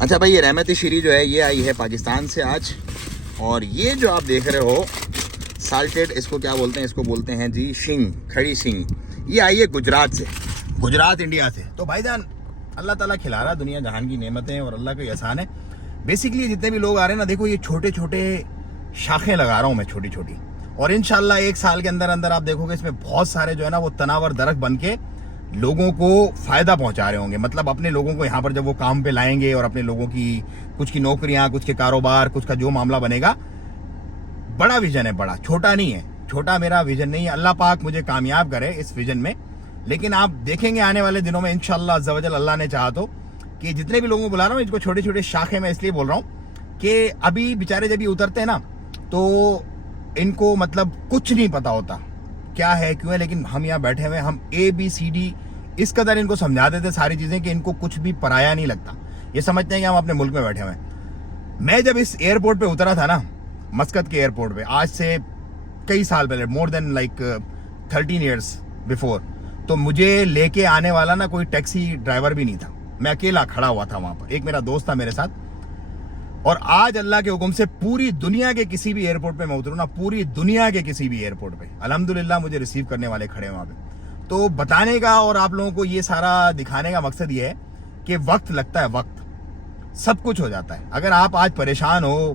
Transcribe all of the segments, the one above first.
اچھا بھائی، یہ رحمت شیری جو ہے یہ آئی ہے پاکستان سے آج، اور یہ جو آپ دیکھ رہے ہو سالٹیڈ، اس کو کیا بولتے ہیں؟ اس کو بولتے ہیں جی شنگ، کھڑی سنگ. یہ آئی ہے گجرات سے، گجرات انڈیا سے. تو بھائی جان اللہ تعالیٰ کھلا رہا، دنیا جہان کی نعمتیں اور اللہ کا احسان ہے. بیسکلی جتنے بھی لوگ آ رہے ہیں نا، دیکھو یہ چھوٹے چھوٹے شاخیں لگا رہا ہوں میں، چھوٹی چھوٹی، اور انشاءاللہ 1 سال کے اندر اندر آپ دیکھو گے اس میں بہت سارے جو ہے نا وہ تناور درخت بن کے لوگوں کو فائدہ پہنچا رہے ہوں گے. مطلب اپنے لوگوں کو یہاں پر جب وہ کام پہ لائیں گے، اور اپنے لوگوں کی کچھ کی نوکریاں، کچھ کے کاروبار، کچھ کا جو معاملہ بنے گا. بڑا ویژن ہے، بڑا، چھوٹا نہیں ہے. چھوٹا میرا ویژن نہیں ہے. اللہ پاک مجھے کامیاب کرے اس ویژن میں. لیکن آپ دیکھیں گے آنے والے دنوں میں انشاءاللہ عز و جل، اللہ نے چاہا تو، کہ جتنے بھی لوگوں کو بلا رہا ہوں ان کو چھوٹے چھوٹے شاخیں میں اس لیے بول رہا ہوں کہ ابھی بیچارے جب یہ اترتے ہیں نا تو ان کو مطلب کچھ نہیں پتا ہوتا کیا ہے کیوں ہے. لیکن ہم یہاں بیٹھے ہوئے، ہم ABCD اس قدر ان کو سمجھا دیتے ساری چیزیں کہ ان کو کچھ بھی پرایا نہیں لگتا. یہ سمجھتے ہیں کہ ہم اپنے ملک میں بیٹھے ہوئے ہیں. میں جب اس ایئرپورٹ پہ اترا تھا نا، مسقط کے ایئرپورٹ پہ، آج سے کئی سال پہلے، مور دین لائک 13 ایئرس بیفور، تو مجھے لے کے آنے والا نا کوئی ٹیکسی ڈرائیور بھی نہیں تھا. میں اکیلا کھڑا ہوا تھا وہاں پر، ایک میرا دوست تھا میرے ساتھ. اور آج اللہ کے حکم سے پوری دنیا کے کسی بھی ایئرپورٹ پہ میں اتروں نا، پوری دنیا کے کسی بھی ایئرپورٹ پہ الحمدللہ مجھے ریسیو کرنے والے کھڑے ہیں وہاں پہ. تو بتانے کا اور آپ لوگوں کو یہ سارا دکھانے کا مقصد یہ ہے کہ وقت لگتا ہے، وقت سب کچھ ہو جاتا ہے. اگر آپ آج پریشان ہو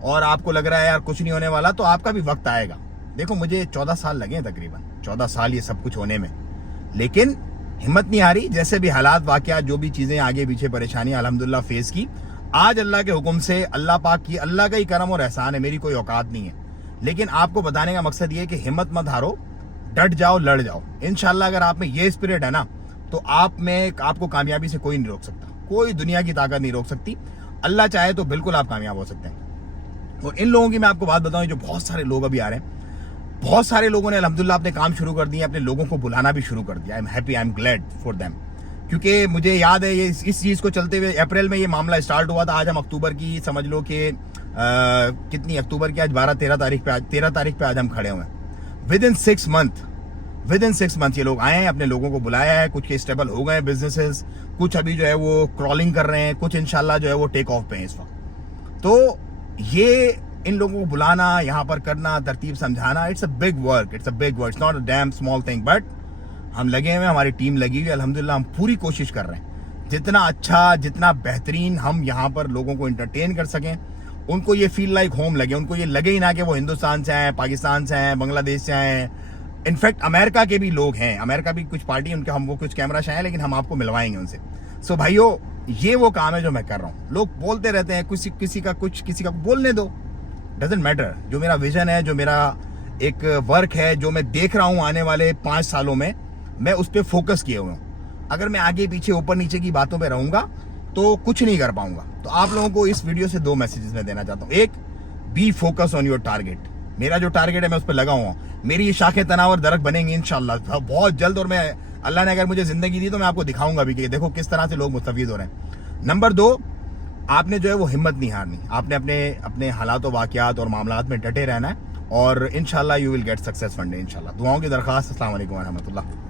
اور آپ کو لگ رہا ہے یار کچھ نہیں ہونے والا، تو آپ کا بھی وقت آئے گا. دیکھو مجھے 14 سال لگے ہیں، تقریباً 14 سال یہ سب کچھ ہونے میں، لیکن ہمت نہیں آ رہی. جیسے بھی حالات، واقعات، جو بھی چیزیں آگے پیچھے پریشانیاں الحمدللہ فیس کی، آج اللہ کے حکم سے، اللہ پاک کی، اللہ کا ہی کرم اور احسان ہے. میری کوئی اوقات نہیں ہے. لیکن آپ کو بتانے کا مقصد یہ ہے کہ ہمت مت ہارو، ڈٹ جاؤ، لڑ جاؤ. انشاءاللہ اگر آپ میں یہ اسپرٹ ہے نا، تو آپ کو کامیابی سے کوئی نہیں روک سکتا، کوئی دنیا کی طاقت نہیں روک سکتی. اللہ چاہے تو بالکل آپ کامیاب ہو سکتے ہیں. اور ان لوگوں کی میں آپ کو بات بتاؤں، جو بہت سارے لوگ ابھی آ رہے ہیں، بہت سارے لوگوں نے الحمدللہ اپنے کام شروع کر دیے، اپنے لوگوں کو بلانا بھی شروع کر دیا. I am happy, I am glad for them. کیونکہ مجھے یاد ہے یہ اس چیز کو چلتے ہوئے اپریل میں یہ معاملہ اسٹارٹ ہوا تھا. آج ہم اکتوبر کی، سمجھ لو کہ کتنی اکتوبر کی، آج 13 تاریخ پہ آج ہم کھڑے ہوئے ہیں. ود ان 6 منتھ یہ لوگ آئے ہیں، اپنے لوگوں کو بلایا ہے. کچھ کے اسٹیبل ہو گئے بزنسز، کچھ ابھی جو ہے وہ کرالنگ کر رہے ہیں، کچھ انشاءاللہ جو ہے وہ ٹیک آف پہ ہیں اس وقت. تو یہ ان لوگوں کو بلانا، یہاں پر کرنا، ترتیب سمجھانا، it's a big work, it's not a damn small thing. But ہم لگے ہوئے ہیں، ہماری ٹیم لگی ہوئی ہے الحمدللہ. ہم پوری کوشش کر رہے ہیں جتنا اچھا، جتنا بہترین ہم یہاں پر لوگوں کو انٹرٹین کر سکیں، ان کو یہ فیل لائک ہوم لگے، ان کو یہ لگے ہی نہ کہ وہ ہندوستان سے آئے ہیں، پاکستان سے آئے ہیں، بنگلہ دیش سے آئے ہیں. انفیکٹ امریکہ کے بھی لوگ ہیں، امریکہ بھی کچھ پارٹی ان کے، ہم وہ کچھ کیمرہ شاہ ہیں، لیکن ہم آپ کو ملوائیں گے ان سے. سو بھائیو، یہ وہ کام ہے جو میں کر رہا ہوں. لوگ بولتے رہتے ہیں کسی کا کچھ، کسی کا بولنے دو، ڈزنٹ میٹر. جو میرا ویژن ہے، جو میرا ایک ورک ہے، جو میں دیکھ رہا ہوں آنے والے 5 سالوں میں، میں اس پہ فوکس کیے ہوئے ہوں. اگر میں آگے پیچھے اوپر نیچے کی باتوں پہ رہوں گا تو کچھ نہیں کر پاؤں گا. تو آپ لوگوں کو اس ویڈیو سے 2 میسیجز میں دینا چاہتا ہوں. ایک، be focus on your target. میرا جو ٹارگیٹ ہے میں اس پہ لگا ہوا ہوں. میری یہ شاخیں تناور درخت بنیں گی انشاءاللہ بہت جلد. اور میں، اللہ نے اگر مجھے زندگی دی تو میں آپ کو دکھاؤں گا بھی کہ دیکھو کس طرح سے لوگ مستفید ہو رہے ہیں. نمبر 2، آپ نے جو ہے وہ ہمت نہیں ہارنی. آپ نے اپنے حالات و واقعات اور معاملات میں ڈٹے رہنا ہے، اور انشاءاللہ you will get success one day انشاءاللہ. دعاؤں کی درخواست. السلام علیکم ورحمۃ اللہ.